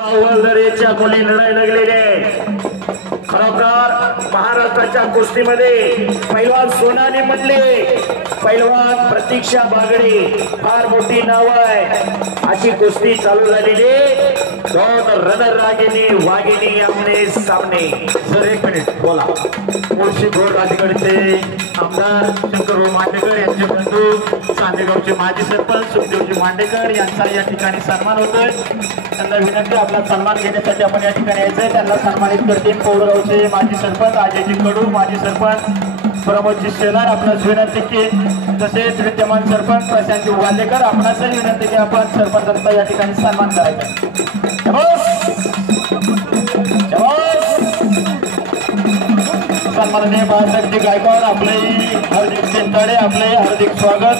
अव्वलदरेच्या मुली लढाई लागलेले खरोखर महाराष्ट्राच्या कुस्तीमध्ये पैलवान सोनाली म्हणले पैलवान प्रतीक्षा बागडे फार मोठी नाव आहे। अशी कुस्ती चालू झालेली दोन रनर वाघिणी आमने सामने। सर एक मिनिट बोला। मुळशी घोड राजगडचे आमदार शंकरराव मांडेकर यांचे बंधू चांदेगावचे माजी सरपंच सुखदेवजी मांडेकर यांचा या ठिकाणी सन्मान होतोय। त्यांना विनंती आपला सन्मान घेण्यासाठी आपण या ठिकाणी यायचंय। त्यांना सन्मानित करतील पौरगावचे माजी सरपंच अजयजी कडू, माजी सरपंच प्रमोदजी शेलार आपणास विनंती की तसेच विद्यमान सरपंच प्रशांतजी वालेकर आपणास विनंती की आपण सरपंचांचा या ठिकाणी सन्मान करायचा। सन्माननीय बाळासाहेबजी गायकवाड आपले हार्दिक चिंताडे आपले हार्दिक स्वागत।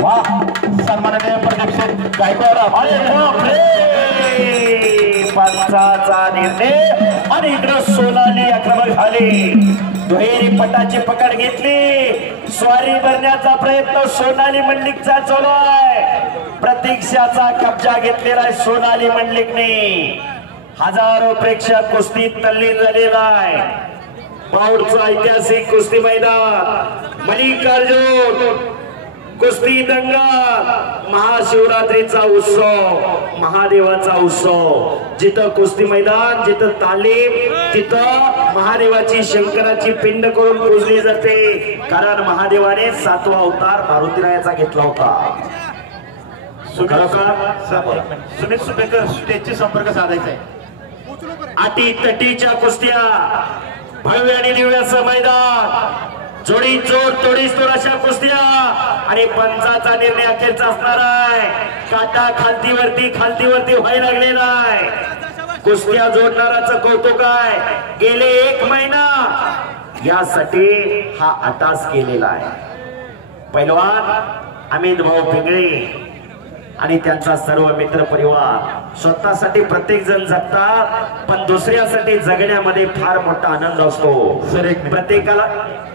वाह सन्माननीय प्रदीप गायकवाड पंचाचा निर्णय आणि इकडे सोनाली आक्रमक झाली। दुहेरी पटाची पकड घेतली। स्वारी भरण्याचा प्रयत्न सोनाली मंडलिकचा चालू आहे। प्रतीक्षाचा कब्जा घेतलेला आहे सोनाली मंडलिकने। हजारो प्रेक्षक कुस्तीत तल्लीन झालेला आहे। बाऊडचा ऐतिहासिक कुस्ती मैदान मल्लिकार्जुन कुस्ती दंगल महाशिवरात्रीचा उत्सव महादेवाचा उत्सव। जिथं कुस्ती मैदान जिथं तालीम तिथं महादेवाची शंकराची पिंड करून पूजली जाते। कारण महादेवाने 7वा अवतार मारुतीरायाचा घेतला होता। सुनील सुपेकर स्टेजशी संपर्क साधायचा आहे। अटी तटीच्या कुस्त्या भव्य आणि दिव्याचं मैदान जोडी जोड तोडीस तोड अशा कुस्त्या आणि पंचाचा निर्णय अखेरचा असणार आहे। काटा खालतीवरती व्हायला लागलेला आहे। कुस्त्या जोडणाराचं कौतुक आहे। गेले 1 महिना यासाठी हा अटास केलेला आहे। पैलवान अमित भाऊ पिंगळे आणि त्यांचा सर्व मित्र परिवार स्वतःसाठी प्रत्येक जण जगतात पण दुसऱ्यासाठी जगण्यामध्ये फार मोठा आनंद असतो। प्रत्येकाला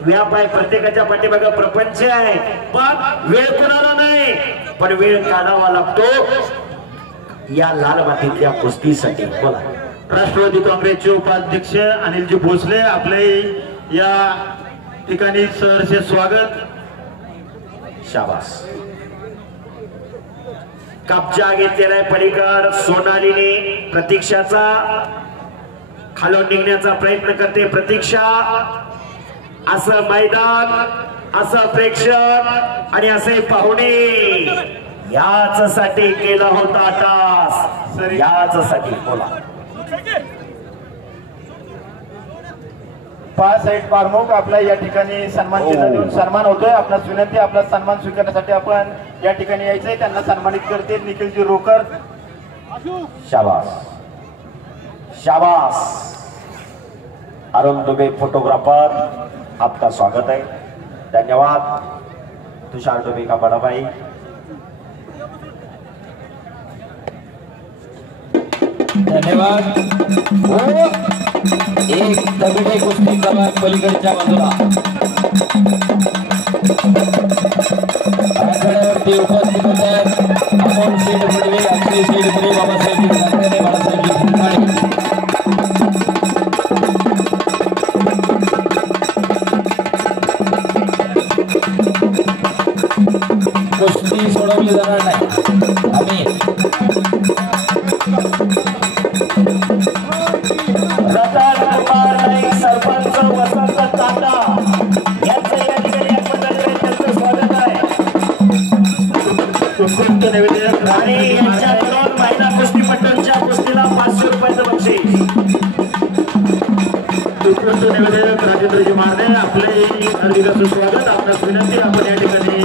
व्याप आहे, प्रत्येकाच्या पाठीमागे प्रपंच आहे पण वेळ कुणाला नाही पण वेळ काढावा लागतो या लाल मातीतल्या कुस्तीसाठी। बोला। राष्ट्रवादी काँग्रेसचे उपाध्यक्ष अनिलजी भोसले आपले या ठिकाणी सहर्ष स्वागत। शाबास। कब्जा घेतलेला आहे पलीकड सोनालीने। प्रतीक्षाचा खालून निघण्याचा प्रयत्न करते प्रतीक्षा। असं मैदान असं प्रेक्षक आणि असे पाहुणे याच साठी केला होता टास याच साठी। बोला। पाच प्रमुख आपल्या या ठिकाणी सन्मान चिन्ह देऊन सन्मान होतोय। आपणास विनंती आपला सन्मान स्वीकारण्यासाठी आपण या ठिकाणी यायचंय। त्यांना सन्मानित करते निखिलजी रोकर। शाबास शाबास। अरुण दुबे फोटोग्राफर आपका स्वागत है। धन्यवाद। तुषार दुबे का बड़ा भाई। धन्यवाद। एक दगडे कुस्ती कला पलीकडच्या बाजूला आखाड्यावरती उपस्थित होतात अमोल शेठ मुडवे, अक्षय शेठ मुडवे, बाबासाहेब साखरे, बाळासाहेब फुटाणे। कुस्ती सोडवली जाणार नाही। आम्ही सरपंच वसंत तांडा यांचं या ठिकाणी त्यांचं स्वागत आहे। आणि यांच्याकडून महिला कुस्तीपटूंच्या कुस्तीला 500 रुपयाचं बक्षीस। उत्कृष्ट निवेदक राजेंद्रजी मारणे आपले हार्दिक स्वागत। आपणास विनंती आपण या ठिकाणी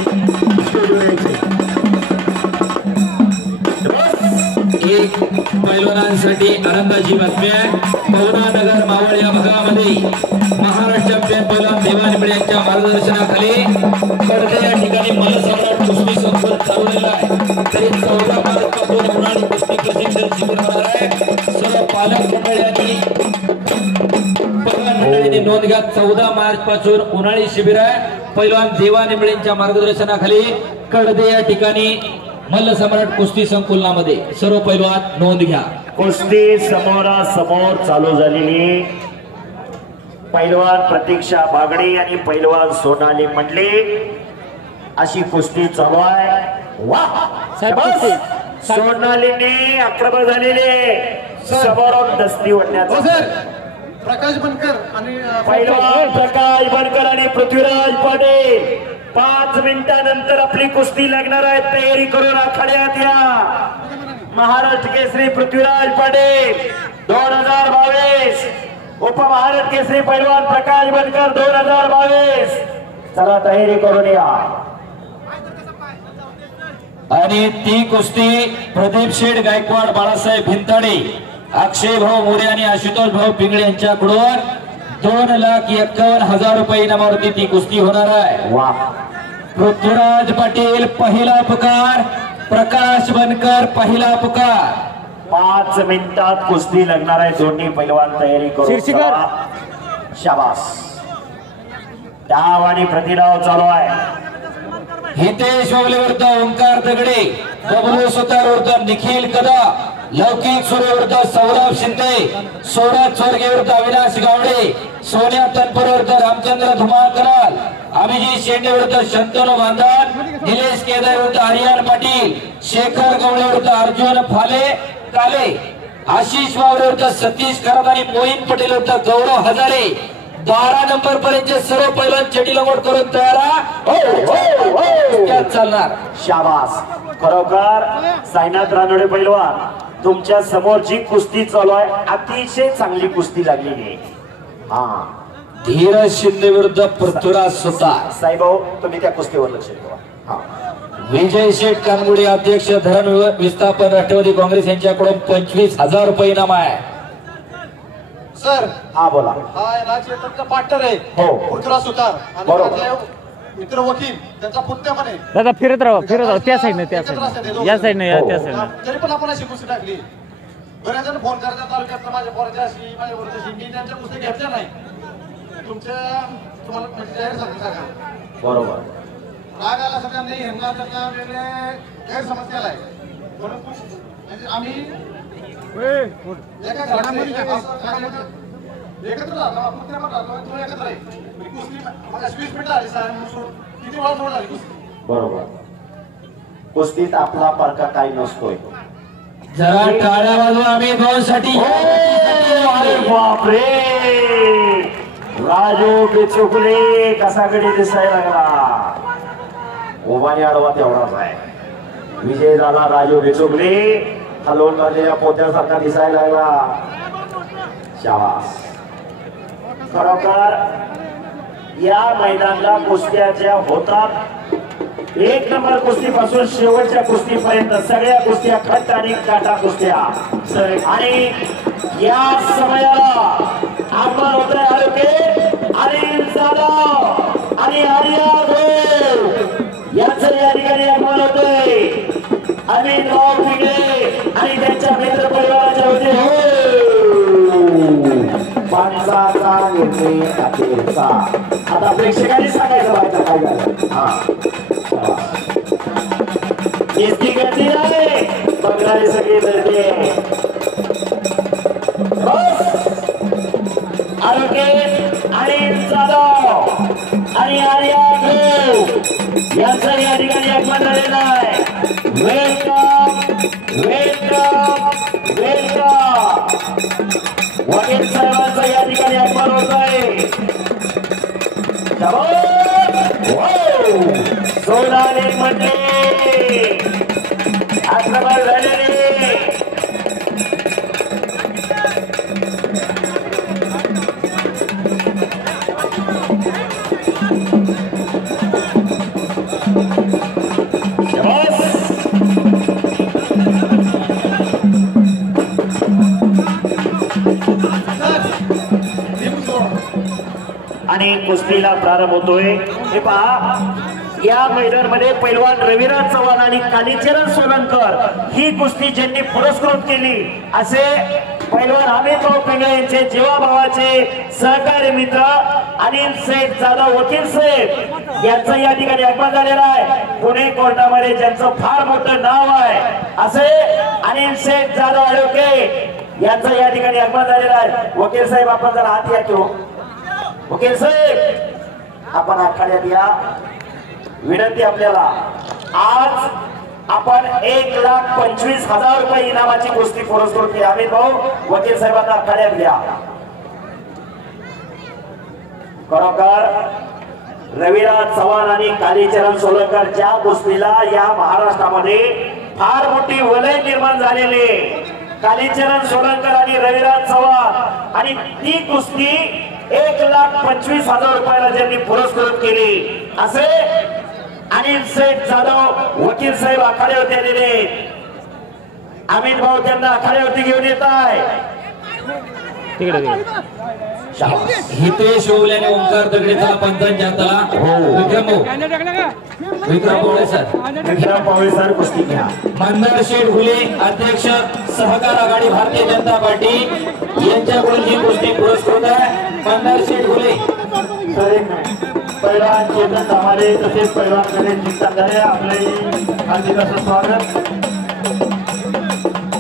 स्टेजवर यायचे। एक पैलवानांसाठी आनंदाची बातमी आहे। पवना नगर मावळ या भागामध्ये महाराष्ट्र चॅम्पियन पैलवान देवा निंबळे यांच्या मार्गदर्शनाखाली कडके या ठिकाणी महासम्राट कुस्ती संकुल चालवलेला आहे। तरी 14 मार्च पासून उन्हाळी कुस्ती प्रशिक्षण शिबिर होणार आहे। सर्व पालक मंडळांनी पैलवान मंडळींनी नोंद घ्या। 14 मार्च पासून उन्हाळी शिबिर आहे। पैलवान देवा निंबळे यांच्या मार्गदर्शनाखाली कडके या ठिकाणी मल्ल सम्राट कुस्ती संकुलनामध्ये सर्व पैलवान नोंद घ्या. कुस्ती समोरासमोर चालू झालेली. पैलवान प्रतीक्षा बागडे आणि पैलवान सोनाली मंडले अशी कुस्ती चालू आहे. वाह, सोनालीने आक्रमण झालेले समोरून दस्ती ओढण्याचा. प्रकाश बनकर आणि पैलवान प्रकाश बनकर आणि पृथ्वीराज पाटील 5 मिनिटानंतर आपली कुस्ती लागणार आहे. तयारी करून आखाड्यात या. महाराष्ट्र केसरी पृथ्वीराज पाटील 2022, उपमहाराष्ट्र केसरी पैलवान प्रकाश बनकर 2022. चला तयारी करून या. आणि ती कुस्ती प्रदीप शेठ गायकवाड, बाळासाहेब भिंताडे, अक्षय भाऊ मोरे आणि आशुतोष भाऊ पिंगळे यांच्याकडून 2,51,000 रुपये इनामावरती ती कुस्ती होणार आहे. वाह, पृथ्वीराज पाटील पहिला पुकार, प्रकाश बनकर पहिला पुकार. 5 मिनिटात कुस्ती लागणार आहे. दोन्ही पैलवान तयारी करून चला. शाबास. डाव आणि प्रतिडाव चालू आहे. हितेश ओगले विरुद्ध ओंकार दगडे, बबलू सुतार विरुद्ध निखिल कदा, लौकिक सूर्य विरुद्ध सौरभ शिंदे, सौरभ चोरगे विरुद्ध अविनाश गावडे, सोन्या तनपुर विरुद्ध रामचंद्र धुमाळ कराल, अभिजित शेंडे विरुद्ध शंतनू बांधार, निलेश केदार विरुद्ध आर्यन पाटील, शेखर गवळे विरुद्ध अर्जुन फाले काले, आशिष वावरे विरुद्ध सतीश खरात आणि मोहीन पटेल विरुद्ध गौरव हजारे. 12 नंबर पर्यंत सर्व पैलवान चेटी लंगोट करून तयार चालणार. शाबास. खरोखर साईनाथ रानडे पैलवान तुमच्या समोर जी कुस्ती चालू आहे अतिशय चांगली कुस्ती लागलेली आहे. हा, धीरज शिंदे विरुद्ध पृथ्वीराज सुतार. साईभाऊ तुम्ही त्या कुस्तीवर लक्ष ठेवा. हा, विजय शेठ कानगुडे अध्यक्ष धरण विस्थापन राष्ट्रवादी काँग्रेस यांच्याकडून 25,000 रुपये इनाम आहे. सर हा बोला. हा राजचेतनचा पार्टनर आहे हो. पृथ्वीराज सुतार आणि बरोबर. माझे मित्र वकील त्यांचा पुत्या पण आहे. दादा फिरत राहा त्या साईडने त्या साईडने या साईडने हो. त्या साईडने. तरी पण आपण अशी कुस्ती टाकली. बऱ्याच जण फोन करतात तालुक्यात माझ्या पोराची अशी माझ्या पोराची. मी त्यांच्या कुस्ती घेतल्या नाही. तुम्हाला म्हणजे जाहीर सांगू सांगा. बरोबर. राग आला सगळ्यांनी ह्यांना त्यांना वेगळे गैरसमज केलाय. म्हणून म्हणजे आम्ही एका घरामध्ये एकत्र राहतो. आपण प्रेमात राहतो. तो एकत्र आहे. कुस्ती मग 20 मिनिटं आली साहेब. किती वेळा सोड झाली कुस्ती. बरोबर. कुस्तीत आपला परका काही नसतोय. जरा टाळ्या वाजवा आम्ही दोनसाठी. अरे बापरे, राजू बिचुकले कसा कडे दिसायला लागला. उभाने आडवा तेवढाच आहे. विजय झाला राजू बिचुकले. हलवून काढलेल्या पोत्यासारखा दिसायला लागला. शाबास. खरोखर या मैदानाला कुस्त्या ज्या होतात 1 नंबर कुस्तीपासून शेवटच्या कुस्तीपर्यंत सगळ्या कुस्त्या खट आणि काटा कुस्त्या. आणि या समयाला आगमन होत आहे हलके अनिल जाधव आणि आर्या घोळ यांचं या ठिकाणी आगमन होतंय. अमित राव पिंगळे आणि त्यांच्या मित्र परिवाराच्या वतीने पंचाचा निर्णय अखेरचा. आता प्रेक्षकांनी सांगायचं व्हायचं काय झालं. हा, इतकी गर्दी आहे बघणारी सगळी गर्दी. आरोग्य अनिल जाधव आणि आर्या घोळ यांचं या ठिकाणी आगमन झालेलं आहे. Welcome welcome welcome. वकील साहेबांचं या ठिकाणी आगमन होत आहे. सोनाली मंडले आक्रमण झालेले. आणि कुस्तीला प्रारंभ होतोय. हे पहा, या मैदानामध्ये पैलवान रविराज चव्हाण आणि कालीचरण सोलंकर ही कुस्ती ज्यांनी पुरस्कृत केली असे पैलवान अमितभाऊ पिंगळे यांचे जीवाभावाचे सहकारी मित्र अनिल शेठ जाधव वकील साहेब यांचं या ठिकाणी आगमन झालेलं आहे. पुणे कोर्टामध्ये ज्यांचं फार मोठं नाव आहे असे अनिल शेठ जाधव आडोके यांचं या ठिकाणी आगमन झालेलं आहे. वकील साहेब आपण जरा हात या की हो. वकील साहेब आपण आखाड्यात या. विनंती आपल्याला, आज आपण 1,25,000 रुपये इनामाची कुस्ती पुरस्कृत केली. अमित भाऊ वकील साहेबांना आखाड्यात घ्या. खरोखर रविराज चव्हाण आणि कालीचरण सोलंकर ज्या कुस्तीला या महाराष्ट्रामध्ये फार मोठी वलय निर्माण झालेली, कालीचरण सोलंकर आणि रविराज चव्हाण, आणि ती कुस्ती 1,25,000 रुपयाला ज्यांनी पुरस्कृत केली असे अनिल शेठ जाधव वकील साहेब आखाड्यावरती आलेले. अमित भाऊ त्यांना आखाड्यावरती घेऊन येत आहे. हितेश ओवल्याने ओंकार दगडेचा पंचांच्या हाताला. विक्रम पवळे सर. विक्रम पवळे सर कुस्ती घ्या. मंदार शेठ घुले अध्यक्ष सहकार आघाडी भारतीय जनता पार्टी यांच्याकडून ही कुस्ती पुरस्कृत आहे. मंदार शेठ घुले पैलवान चेतन धामारे तसेच पैलवान गणेश जिंकतांदरे आपले हार्दिक असं स्वागत.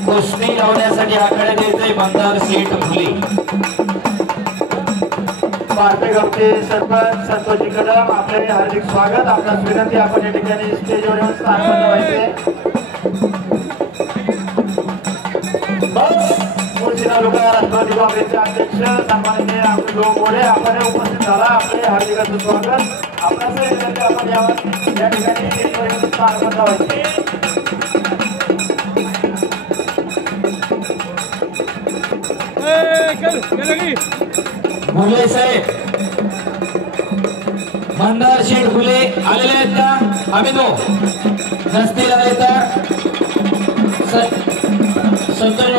कुस्ती लावण्यासाठी आखाड्यात येते मंदार शेठ घुले. पारपेगावचे सरपंच संतोषजी कदम आपले हार्दिक स्वागत. आपणास विनंती, आपण या ठिकाणी स्टेजवर येऊन स्थान बनवायचे. मुळशी तालुका राष्ट्रवादी काँग्रेसचे अध्यक्ष सन्माननीय अमोल मोरे आपण उपस्थित झाला. आपले हार्दिक असं स्वागत. आपणास विनंती, आपण या ठिकाणी स्टेजवर येऊन स्थान बनवायचे. घुले साहेब, मंदार शेठ घुले आलेले आहेत का? आम्ही तो नसतील आले तर संतोष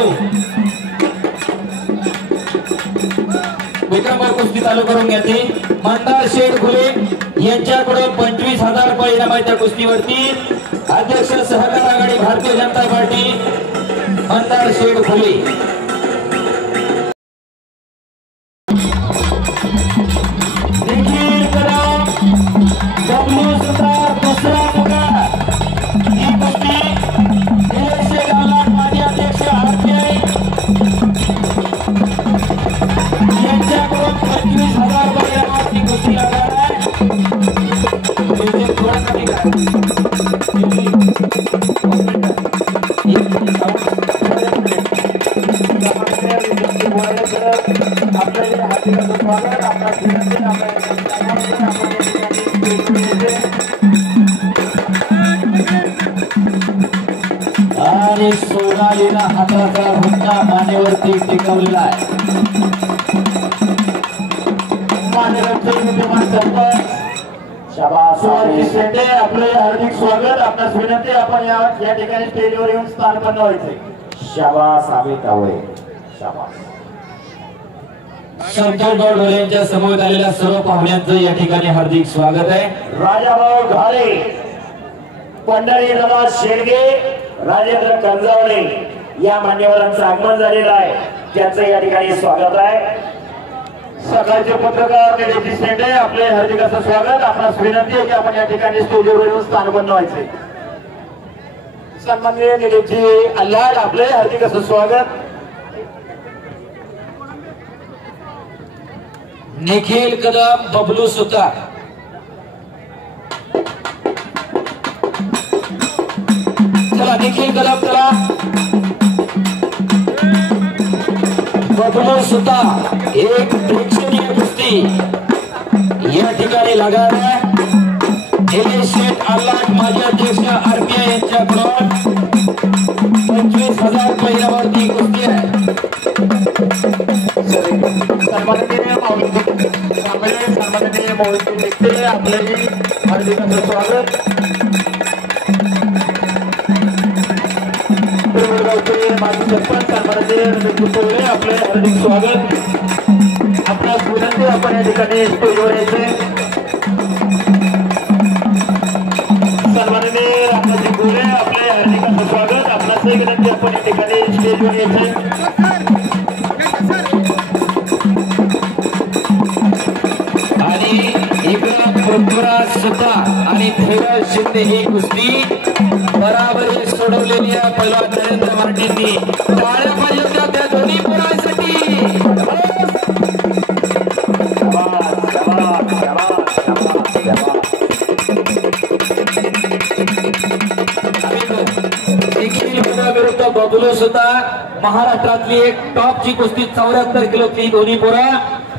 विक्रम कुस्ती चालू करून घ्यायची. मंदार शेठ घुले यांच्याकडून 25,000 रुपये इनाम आहे त्या कुस्तीवरती. अध्यक्ष सहकार आघाडी भारतीय जनता पार्टी मंदार शेठ घुले. आणि सोनालीला हाताचा हुंडा मानेवरती टिकवलेला आहे. मान्यवरचे विद्यमान सरपंच शेटे आपले हार्दिक स्वागत. आपणास विनंती, आपण या ठिकाणी स्टेजवर येऊन स्थान बनवायचे. शाबास अमित आवळे, शाबास. संतोष ढोले यांच्या समोर आलेल्या सर्व पाहुण्यांचं या ठिकाणी हार्दिक स्वागत आहे. राजाभाऊ घाले, पंढरीनाथ शेडगे, राजेंद्र कंजावळे या मान्यवरांचं आगमन झालेलं आहे. त्यांचं या ठिकाणी स्वागत आहे. सकाळचे पत्रकार निलेश शेटे आपले हार्दिक असं स्वागत. आपणास विनंती आहे की आपण या ठिकाणी स्टेजवर येऊन स्थान बनवायचे. सन्माननीय निलेशजी अल्लाड आपले हार्दिक असं स्वागत. निखिल कदम, बबलू सुतार. चला निखिल कदम, चला बबलू सुतार. एक प्रेक्षणीय कुस्ती या ठिकाणी लागणार आहे. निलेश शेठ अल्लाट माजी अध्यक्ष RPI यांच्याकडून 25,000 रुपये इनामावरती कुस्ती आहे. सन्माननीय मोहित निकटे आपले हार्दिक असं स्वागत. माजी सरपंच सन्माननीय रमेश टोळे आपले हार्दिक स्वागत. आपणास विनंती, आपण या ठिकाणी स्टेजवर यायचे. सन्माननीय रामजी गोरे आपले हार्दिक असं स्वागत. आपणास विनंती, आपण या ठिकाणी स्टेजवर यायचे. आणि इकडं पृथ्वीराज सुद्धा आणि धीरज शिंदे ही कुस्ती बराबरी सोडवलेली आहे. पहिला नरेंद्र मार्टींनी टाळ्या पाहिजे होत्या त्या दोन्ही पोरांसाठी. विरुद्ध बबलू सुद्धा महाराष्ट्रातली एक टॉपची कुस्ती 74 किलोची दोन्ही पोरं.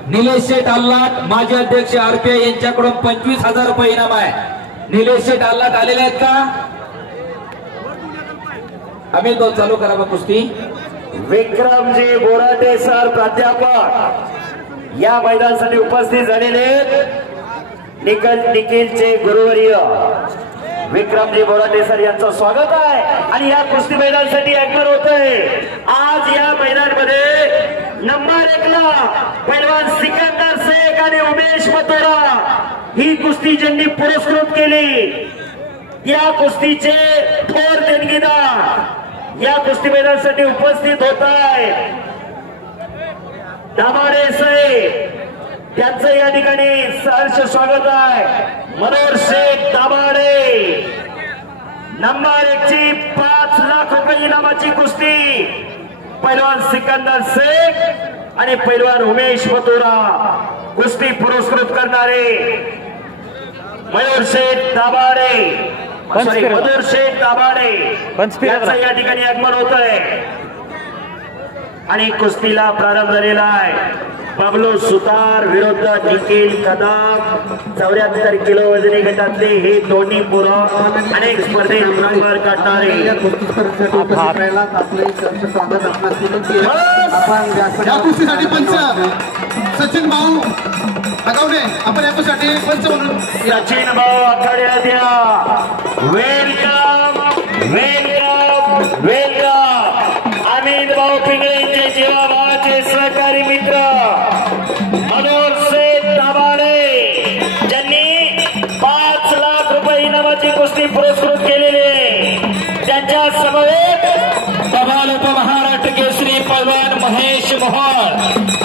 निलेश शेठ आल्लाट माजी अध्यक्ष RPI यांच्याकडून 25,000 रुपये इनाम आहे. निलेश शेठ आल्लाट आलेले आहेत का? आम्ही तो चालू करा कुस्ती. विक्रमजी बोराटे सर प्राध्यापक या मैदानासाठी उपस्थित झालेले निखिलचे गुरुवर्य विक्रमजी बोराटे सर यांचं स्वागत आहे. आणि या कुस्ती मैदानासाठी आगमन होत आहे. आज या मैदानामध्ये नंबर 1 ला पैलवान सिकंदर शेख आणि उमेश मथुरा ही कुस्ती ज्यांनी पुरस्कृत केली त्या कुस्तीचे थोर देणगीदार या कुस्ती मैदानासाठी उपस्थित होत आहे. दाभाडे साहेब त्यांचं या ठिकाणी सहर्ष स्वागत आहे. मनोहर शेठ दाभाडे नंबर 1 ची 5 लाख रुपये इनामाची कुस्ती पैलवान सिकंदर शेख आणि पैलवान उमेश मथुरा कुस्ती पुरस्कृत करणारे मयूर शेठ दाभाडे मधुर शेठ दाभाडे यांचं या ठिकाणी आगमन होत आहे. आणि कुस्तीला प्रारंभ झालेला आहे. बबलू सुतार विरुद्ध निखिल कदम 74 किलो वजनी गटातले हे दोन्ही पोरं अनेक स्पर्धेत नंबर काढणारे. या कुस्तीसाठी पंच सचिन भाऊ आगावणे आपण याच्यासाठी पंच म्हणून सचिन भाऊ आखाड्या द्या. Welcome welcome welcome. अमित भाऊ पिंगळेंचे जीवाभावाचे सहकारी मित्र मनोहर शेठ दाभाडे ज्यांनी 5 लाख रुपये इनामाची कुस्ती पुरस्कृत केलेली. त्यांच्या समवेत धमाल उपमहाराष्ट्र केसरी पैलवान महेश मोहन,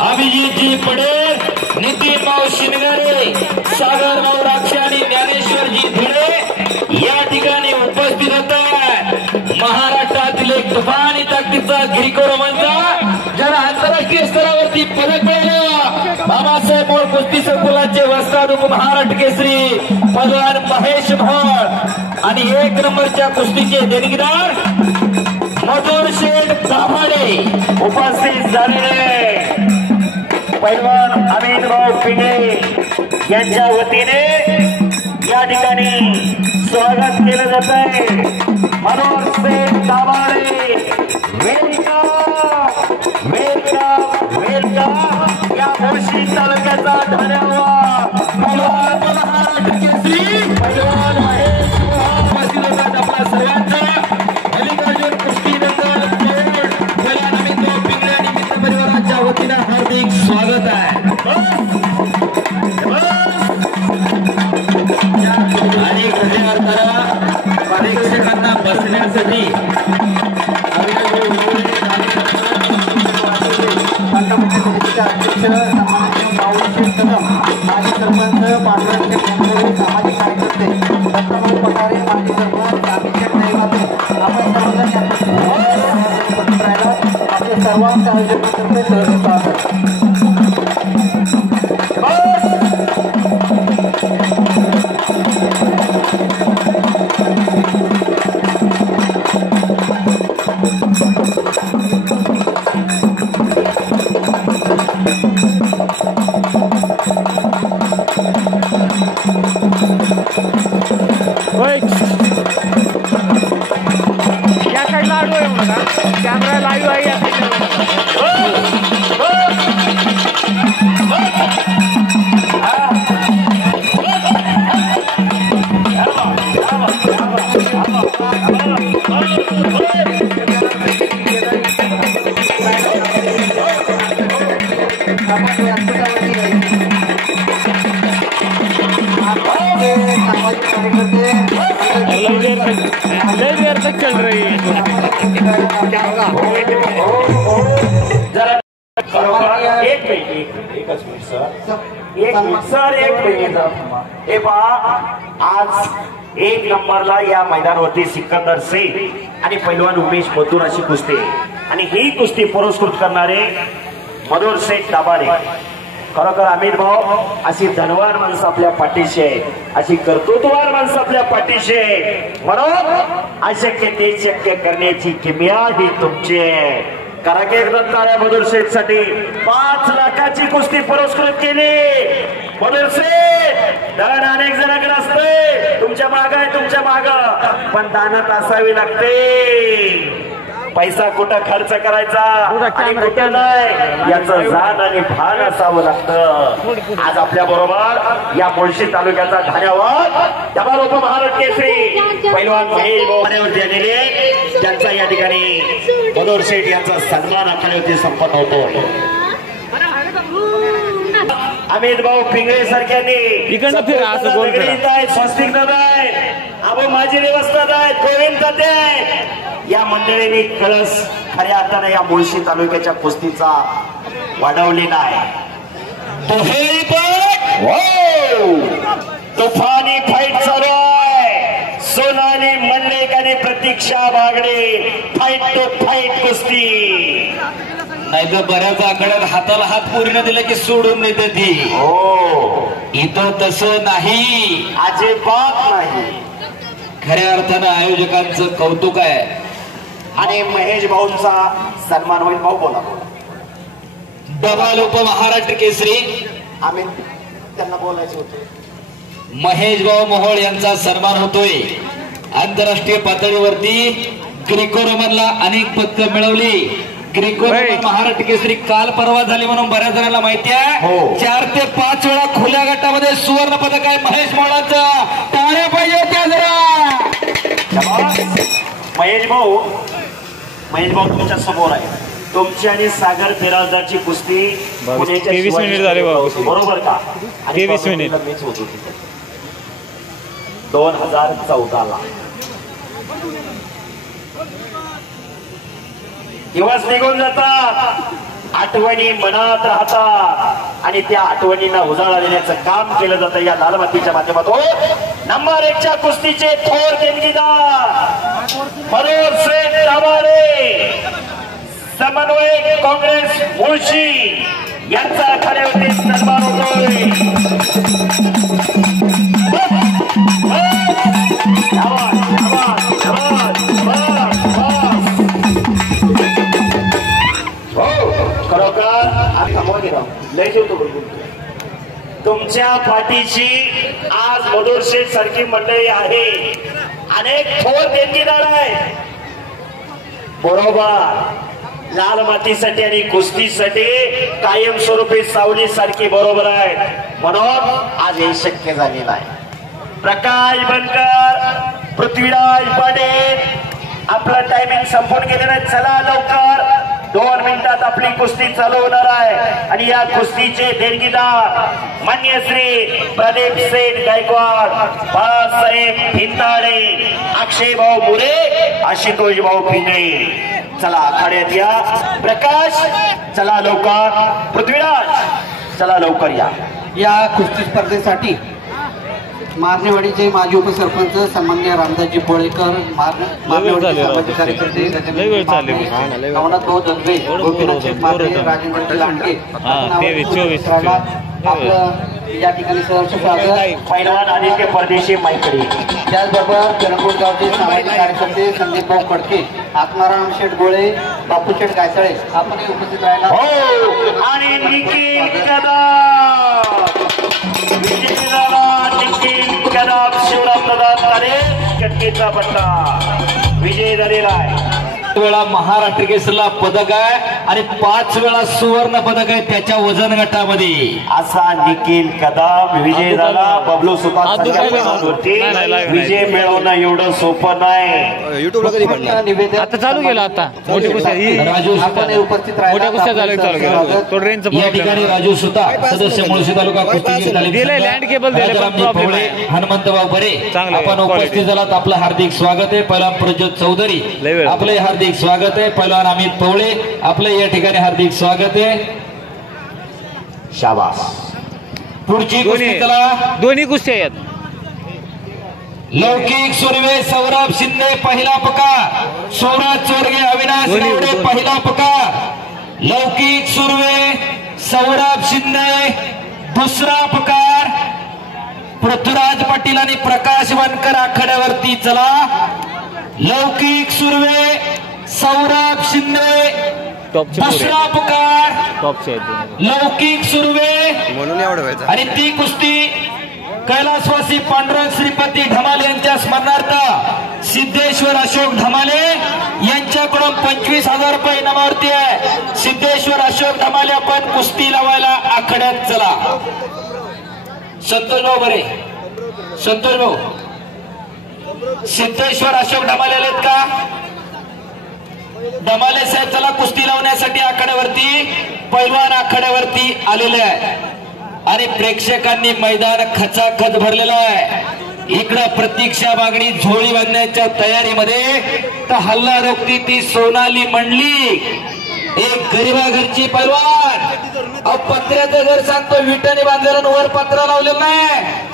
अभिजितजी पडेल, नितीन भाऊ शिनगारे, सागर भाऊ राक्षे आणि ज्ञानेश्वरजी भिडे या ठिकाणी उपस्थित होत आहे. महाराष्ट्रातील एक तुफानी ताकदीचा गिरीकोर म्हणता ज्याला आंतरराष्ट्रीय स्तरावरती पदक मिळालं बाबासाहेब मोळ कुस्ती संकुलाचे वस्ताद उपमहाराष्ट्र केसरी पैलवान महेश मोहन आणि 1 नंबरच्या कुस्तीचे देणगीदार मधुर शेठ दाभाडे उपस्थित झालेले पैलवान अमित भाऊ पिंगळे यांच्या वतीने या ठिकाणी स्वागत केलं जात आहे. मनोहर शेठ दाभाडे वेलकम वेलकम वेलकम. या मुळशी तालुक्याचा ठाण्यावर पैलवान महाराष्ट्र केसरी पैलवान महेश उपस्थित होतात. आपल्या सर्वांचा मल्लिकार्जुन कुस्ती दंगल पैलवान अमित भाऊ पिंगळे आणि मित्र परिवाराच्या वतीनं हार्दिक स्वागत आहे. आणि कृपया करा प्रेक्षकांना बसण्यासाठी माजी सरपंच पांडुरंग सामाजिक कार्यकर्ते दत्ताभाऊ पठारे माजी सरपंच अभिषेक दैवाते आपण आपले सर्वांच्या आयोजकांतर्फे स्वागत. या साईडला आडू आहे बघा. कॅमेरा लाईव्ह आहे या देर तक चल रही है. जरा एक मिनिट एकच मिनिट सर. एक सर एक मिनिट हे पहा, आज 1 नंबरला या मैदानावरती सिकंदर शेख आणि पैलवान उमेश मथुर अशी कुस्ती आणि ही कुस्ती पुरस्कृत करणारे मनोहर शेठ दाभाडे. खरोखर अमित भाऊ, अशी धनवान माणसं आपल्या पाठीशी आहे, अशी कर्तृत्ववान माणसं आपल्या पाठीशी आहे, म्हणून अशक्य ते शक्य करण्याची किमया ही तुमची आहे. करा की एकदा टाळ्या मधुर शेठ साठी. 5 लाखाची कुस्ती पुरस्कृत केली मधुर शेठ. दान अनेक जणांकडे असते, तुमच्या माग आहे, तुमच्या माग, पण दानात असावी लागते. पैसा कुठं खर्च करायचा आणि कुठं नाही याचं जाण आणि भान असावं लागतं. आज आपल्या बरोबर या मुळशी तालुक्याचा ठाण्यावर उपमहाराष्ट्र केसरी पैलवान महेश भाऊवरती आलेले, त्यांचा या ठिकाणी मनोहर शेठ यांचा सन्मान आपल्यावरती संपन्न होतो. अमित भाऊ पिंगळे सारख्यांनी स्वस्तिक दादा आहेत, अबो माझी व्यवस्था आहेत, गोविंद दादा आहेत, या मंडळींनी कळस खऱ्या अर्थानं या मुळशी तालुक्याच्या कुस्तीचा वाढवलेला आहे. तुफानी फाईट चालू आहे. सोनाली मल्लिक आणि प्रतीक्षा बागडे, फाईट टू फाईट कुस्ती. नाही तर बऱ्याच आकड्यात हाताला हात पूर्ण दिला की सोडून देते ती. हो, इथं तसं नाही, अजिबात नाही. खऱ्या अर्थानं आयोजकांचं कौतुक आहे आणि महेश भाऊंचा सन्मान होईल. भाऊ बोला. डबल उपमहाराष्ट्र केसरी आम्ही त्यांना बोलायचे होते. महेश भाऊ मोहोळ यांचा सन्मान होतोय. आंतरराष्ट्रीय पातळीवरती ग्रीको रोमनला अनेक पदकं मिळवली. ग्रीको रोमन महाराष्ट्र केसरी काल परवा झाली म्हणून बऱ्याच जणांना माहिती आहे. 4 ते 5 वेळा खुल्या गटामध्ये सुवर्ण पदक आहे महेश मोहोळांचं. टाळ्या पाहिजे त्या जरा. महेश भाऊ तुमच्या समोर आहे. तुमची आणि सागर फिराजदारची कुस्ती 23 मिनिट झाले बाबा, बरोबर का? 23 मिनिट 2014ला दिवस निघून जातात, आठवणी मनात राहतात आणि त्या आठवणींना उजाळा देण्याचं काम केलं जातं या लाल मातीच्या माध्यमातून. नंबर 1 च्या कुस्तीचे थोर देणगीदार मनोहर शेठ दाभाडे, समन्वयक काँग्रेस मुळशी यांचा खऱ्यावरती सन्मान होतोय. तुमच्या पाठीची आज मधुर शेठ सारखी मंडळी आहे, अनेक थोर देणगीदार आहे. बरोबर लाल मातीसाठी आणि कुस्तीसाठी कायमस्वरूपी सावली सारखी बरोबर आहे, म्हणून आज हे शक्य झालेलं आहे. प्रकाश बनकर, पृथ्वीराज पाटील, आपलं टायमिंग संपून गेलेलं आहे. चला लवकर, 2 मिनिटात आपली कुस्ती चालू होणार आहे आणि या कुस्तीचे देणगीदार मान्य श्री प्रदीप शेठ गायकवाड, बाळासाहेब भिंताडे, अक्षय भाऊ मुरे, आशुतोष भाऊ पिंगळे. चला आखाड्यात या. प्रकाश चला लवकर, पृथ्वीराज चला लवकर या. या कुस्ती स्पर्धेसाठी मारणेवाडीचे माजी उपसरपंच सन्मान्य रामदासजी पोळेकर, मारणेवाडीचे सामाजिक कार्यकर्ते नवनाथ भाऊ दंगे, गोपीनाथ शेठ मारे, राजेंद्र लांडगे, आपलं या ठिकाणी सहर्ष स्वागत. पैलवान आदित्य परदेशी माईकडी, त्याचबरोबर पेरंपूर गावचे सामाजिक कार्यकर्ते संदीप भाऊ खडके, आत्माराम शेठ गोळे, बापू शेठ गायसाळे आपणही उपस्थित राहिला. हो आणि निखिल कदम, निखिल कदम, शिवराम दादा तारे कटकेचा पट्टा विजय झालेला आहे. वेळा महाराष्ट्र केसरीला पदक आहे आणि 5 वेळा सुवर्ण पदक आहे त्याच्या वजन गटामध्ये. असा निखिल कदम विजय झाला. बबलू सुतार विजय मिळवणं एवढं सोपं नाही. निवेदन आता चालू केलं. आता मोठी कुस्ती राजू आपण उपस्थित मोठ्या कुस्त्या चालू राहिला. तो ट्रेनचं या ठिकाणी राजू सुता सदस्य मुळशी तालुका कुस्ती लँड केबल दिले, हनुमंतभाऊ बरे चांगलं आहे, आपण उपस्थित झालात. आपलं हार्दिक स्वागत आहे. पहिलवान प्रज्योत चौधरी आपले हार्दिक स्वागत आहे. पहिलवान अमित पवळे आपले या ठिकाणी हार्दिक स्वागत आहे. शाबास. पुढची कुस्ती चला. दोन्ही कुस्त्या आहेत. लौकिक सुर्वे सौरभ शिंदे पहिला पुकार, सौरभ चोरगे अविनाश गावडे पहिला पुकार. लौकिक सुर्वे सौरभ शिंदे दुसरा पुकार. पृथ्वीराज पाटील आणि प्रकाश वनकर आखाड्यावरती चला. लौकिक सुर्वे सौरभ शिंदे दुसरा पुकार. लौकिक सुर्वे म्हणून एवढं व्हायचं. आणि ती कुस्ती कैलासवासी पांडुरंग श्रीपती ढमाले यांच्या स्मरणार्थ सिद्धेश्वर अशोक ढमाले यांच्याकडून 25,000 रुपये इनामावरती आहे. सिद्धेश्वर अशोक ढमाले आपण कुस्ती लावायला आखाड्यात चला. संतोष भाऊ बरे, संतोष भाऊ सिद्धेश्वर अशोक ढमाले आलेत का? ढमाले साहेब चला कुस्ती लावण्यासाठी आखाड्यावरती, पैलवान आखाड्यावरती आलेले आहे आणि प्रेक्षकांनी मैदान खचाखच भरलेलं आहे. इकडं प्रतीक्षा मागणी झोळी बांधण्याच्या तयारीमध्ये तर हल्ला रोखती ती सोनाली मंडली, एक गरीबा घरची पैलवान. पत्र्याचं घर सांगतो, विटाने बांधलेलं वर पत्रा लावलेलं नाही,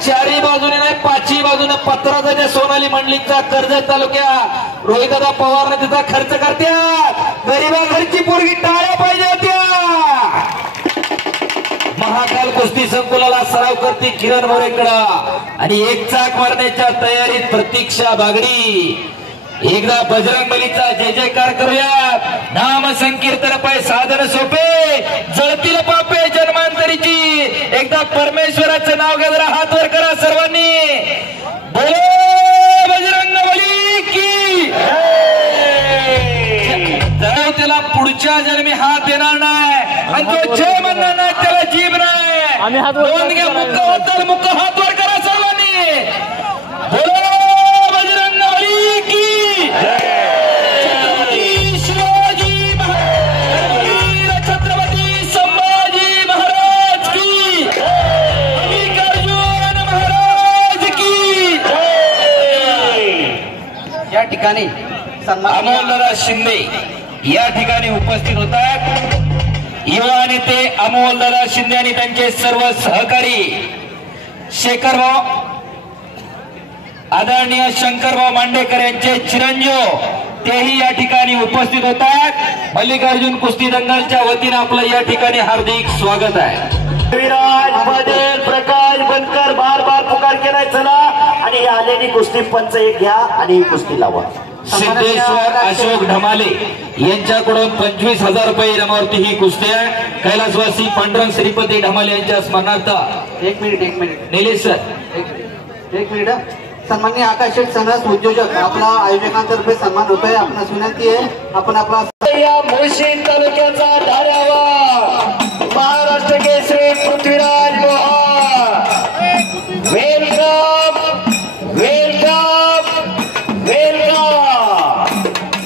चारी बाजूने नाही पाचही बाजूने पत्राचा त्या सोनाली मंडलीचा कर्जत तालुक्यात रोहितदादा पवारने त्याचा खर्च करतात. गरीबा घरची पोरगी टाळ्या पाहिजे होत्या. महाकाल कुस्ती संकुलाला सराव करते किरण मोरेकडं आणि एक चाक मारण्याच्या तयारीत प्रतीक्षा बागडी. एकदा बजरंग बलीचा जय जयकार करूया. नाम संकीर्तन पाय साधन सोपे, जळतील पापे जन्मांतरीची. एकदा परमेश्वराचं नाव घ्या, जरा हात वर करा सर्वांनी. बोलो बजरंग बली की. जरा त्याला पुढच्या जन्मी हात देणार नाही आणि तो जय म्हणणार नाही, त्याला जीभ नाही. दोन घ्या मुक्क होतात, मुक्क हात वर करा सर्वांनी. बोलो बजरंग बली की. छत्रपती शिवाजी महाराज, छत्रपती संभाजी महाराज की, मल्लिकार्जुन महाराज की. या ठिकाणी अमोलदादा शिंदे या ठिकाणी उपस्थित होतात. युवा नेते अमोलदादा शिंदे आणि त्यांचे सर्व सहकारी, शेखरभाऊ, आदरणीय शंकरभाऊ मांडेकर यांचे चिरंजीव, तेही या ठिकाणी उपस्थित होतात. मल्लिकार्जुन कुस्ती दंगलच्या वतीने आपलं या ठिकाणी हार्दिक स्वागत आहे. विराज पटेल, प्रकाश बनकर बार बार पुकार केलाय. चला आणि आलेली कुस्ती पंच एक घ्या आणि ही कुस्ती लावा. सिद्धेश्वर अशोक ढमाले यांच्याकडून 25,000 रुपये इनामावरती ही कुस्ती आहे. कैलासवासी पांडुरंग श्रीपती ढमाले यांच्या स्मरणार्थ. एक मिनिट निलेश सर, एक मिनिट. सन्माननीय आकाश शेठ सनस उद्योजक, आपला आयोजकांतर्फे सन्मान होतोय. आपणास विनंती आहे आपण आपला या मुळशी तालुक्याचा धारावा Maharashtra Kesari Prithviraj Mohan. Welcome welcome welcome.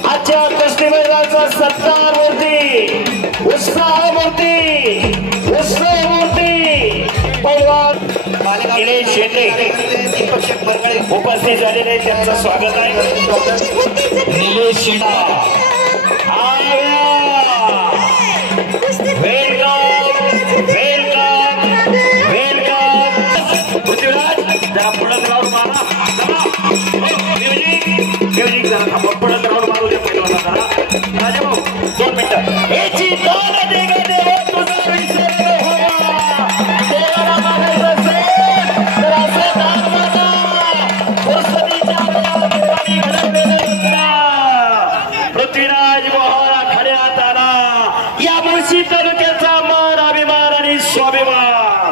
आजच्या कुस्ती मैदानाचा सत्कार मूर्ती, उत्साह मूर्ती, उत्साह मूर्ती पैलवान निलेश शेंडे उपस्थित झालेले, त्यांचं स्वागत आहे. निलेश शेंडे वेलकम वेलकम वेलकम. पृथ्वीराज जरा पुढं राऊंड मारा. म्युझिक जरा थांबा, पुढं राऊंड मारू दे पहिला जरा. राजा भाऊ 2 मिनिटं. याची दान देगा देवा तुझा विसर होवा. देवाला मागायचं असेल तर असं दान मागा. फुरसतीच्या देवानी घडवलेलं पृथ्वीराज मोहन आखाड्यात आला. या मुळशी तालुक्याचा मान, अभिमान आणि स्वाभिमान.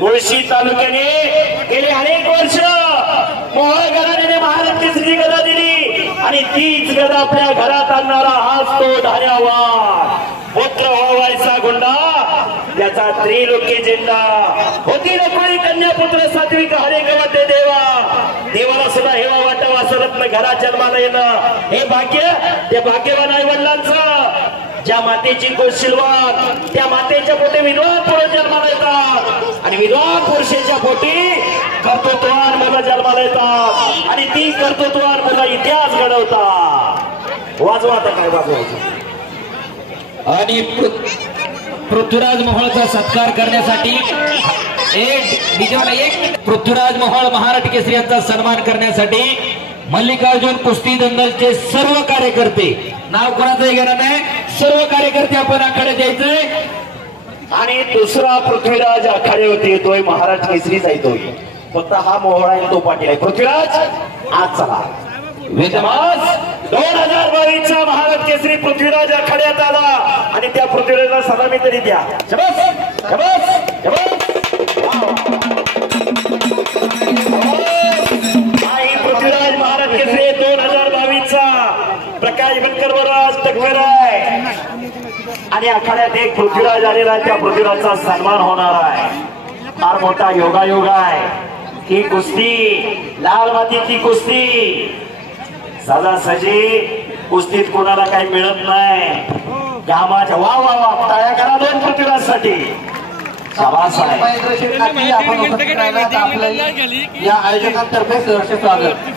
मुळशी तालुक्याने गेले अनेक वर्ष मोहळ घराण्याने महाराज केसरी गदा दिली आणि तीच गदा आपल्या घरात आणणारा हाच तो धाऱ्यावार. पुत्र व्हायचा गुंडा, त्याचा त्रिलोकी झेंडा. होती नकोळी कन्या पुत्र सात्विक हरे गवते देवा. देवाला सुद्धा हेवा वाटावा असं रत्न घरात जन्माला येणं हे भाग्य त्या भाग्यवान आई वडिलांचं. ज्या मातेची गोशिलवात त्या मातेच्या पोटी विद्वान पुरुष जन्माला येतात आणि विद्वान पुरुषाच्या पोटी कर्तृत्वान मुलं जन्माला येतात आणि ती कर्तृत्वान मुलं इतिहास घडवतात. वाजवा आता काय वाजवायचं. आणि पृथ्वीराज मोहोळचा सत्कार करण्यासाठी पृथ्वीराज मोहोळ महाराष्ट्र केसरी यांचा सन्मान करण्यासाठी मल्लिकार्जुन कुस्ती दंगलचे सर्व कार्यकर्ते, नाव कोणाचंही घेणार नाही, सर्व कार्यकर्ते आपण आखाड्यात यायचंय. आणि दुसरा पृथ्वीराज आखाड्यावरती येतोय, महाराष्ट्र केसरीचा येतोय. फक्त हा मोहळा आहे, तो पाटील आहे. पृथ्वीराज आज चला विद्यमान 2022चा महाराष्ट्र केसरी पृथ्वीराज आखाड्यात आला आणि त्या पृथ्वीराजला सलामी तरी द्या. शबास शबास शबास. पृथ्वीराज महाराज केसरी 2022चा प्रकाश बनकर बरोबर आज टक्कर आहे आणि आखाड्यात एक पृथ्वीराज आलेला आहे. त्या पृथ्वीराजचा सन्मान होणार आहे. फार मोठा योगायोग आहे. ही कुस्ती लाल मातीची कुस्ती सहजासहजी कुस्तीत कोणाला काही मिळत नाही. कामाच्या वा वा वा टाळ्या करा दोन पृथ्वीराजसाठी. शाबास आहे. आपण उपस्थित राहिला आपलं या आयोजकांतर्फे सहर्ष स्वागत.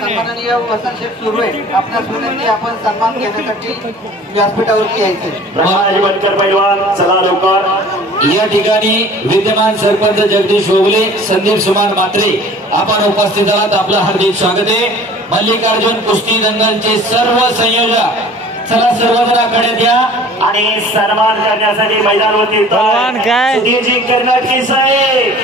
सन्माननीय वसंत शेठ सुर्वे आपल्या विनंती आपण सन्मान घेण्यासाठी व्यासपीठावरती यायचे. प्रकाश बनकर पैलवान चला लवकर. या ठिकाणी विद्यमान सरपंच जगदीश ओगले, संदीप सुमान मात्रे आपण उपस्थित आहात. आपलं हार्दिक स्वागत आहे. मल्लिकार्जुन कुस्ती दंगलचे सर्व संयोजक चला सर्वजण आखाड्यात या आणि सन्मान करण्यासाठी मैदानावरती सन्मान काय? सुधीरजी कर्नाटकी साहेब